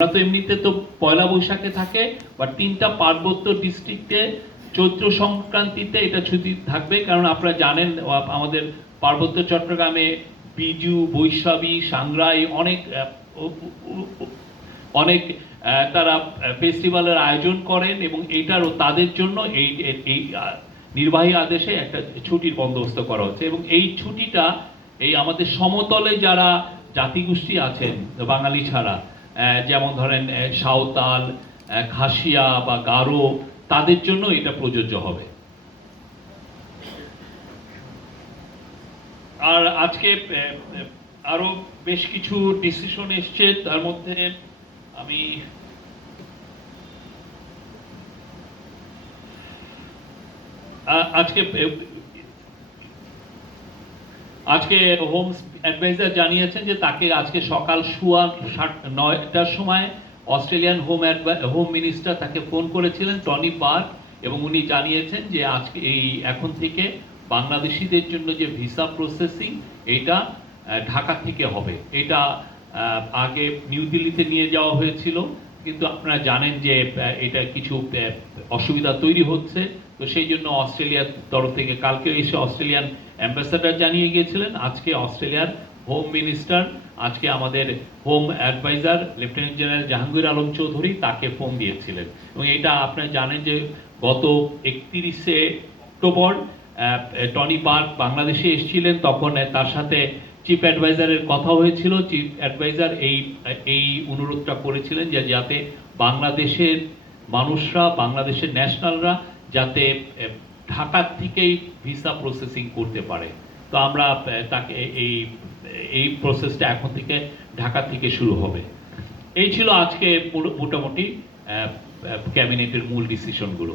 আমরা তো এমনিতে তো পয়লা বৈশাখে থাকে বা তিনটা পার্বত্য ডিস্ট্রিক্টে চৈত্র সংক্রান্তিতে এটা ছুটি থাকবে, কারণ আপনারা জানেন আমাদের পার্বত্য চট্টগ্রামে বিজু বৈশাখী সাংগ্রাই অনেক অনেক তারা ফেস্টিভ্যালের আয়োজন করেন এবং এটারও তাদের জন্য এই, এই- নির্বাহী আদেশে একটা ছুটির বন্দোবস্ত করা হচ্ছে এবং এই ছুটিটা, এই আমাদের সমতলে যারা জাতিগোষ্ঠী আছেন, বাঙালি ছাড়া যেমন ধরেন সাঁওতাল খাসিয়া বা গারো, তাদের জন্য এটা প্রযোজ্য হবে। আর আজকে আরও বেশ কিছু ডিসিশন এসছে, তার মধ্যে আমি আজকে আজকে হোম অ্যাডভাইজার জানিয়েছেন যে তাকে আজকে সকাল সোয়া সাত- নয়টার সময় অস্ট্রেলিয়ান হোম হোম মিনিস্টার তাকে ফোন করেছিলেন টনি পার্ক এবং উনি জানিয়েছেন যে আজকে এই, এখন থেকে বাংলাদেশিদের জন্য যে ভিসা প্রসেসিং এটা ঢাকা থেকে হবে। এটা আগে নিউ দিল্লিতে নিয়ে যাওয়া হয়েছিল। কিন্তু আপনারা জানেন যে এটা কিছু অসুবিধা তৈরি হচ্ছে। তো সেই জন্য অস্ট্রেলিয়ার তরফ থেকে কালকে এসে অস্ট্রেলিয়ান অ্যাম্বাসাডার জানিয়ে গিয়েছিলেন, আজকে অস্ট্রেলিয়ার হোম মিনিস্টার, আজকে আমাদের home adviser, lieutenant general Jahangir Alam Chowdhury তাকে ফোন দিয়েছিলেন। এবং এটা আপনারা জানেন যে গত একত্রিশে অক্টোবর টনি পার্ক বাংলাদেশে এসেছিলেন, তখন তার সাথে চিফ অ্যাডভাইজারের কথা হয়েছিল। চিফ অ্যাডভাইজার এই এই অনুরোধটা করেছিলেন যে যাতে বাংলাদেশের মানুষরা, বাংলাদেশের ন্যাশনালরা যাতে ঢাকার থেকেই ভিসা প্রসেসিং করতে পারে। তো আমরা তাকে এই এই প্রসেসটা এখন থেকে ঢাকা থেকে শুরু হবে। এই ছিল আজকে মোটামুটি ক্যাবিনেটের মূল ডিসিশনগুলো।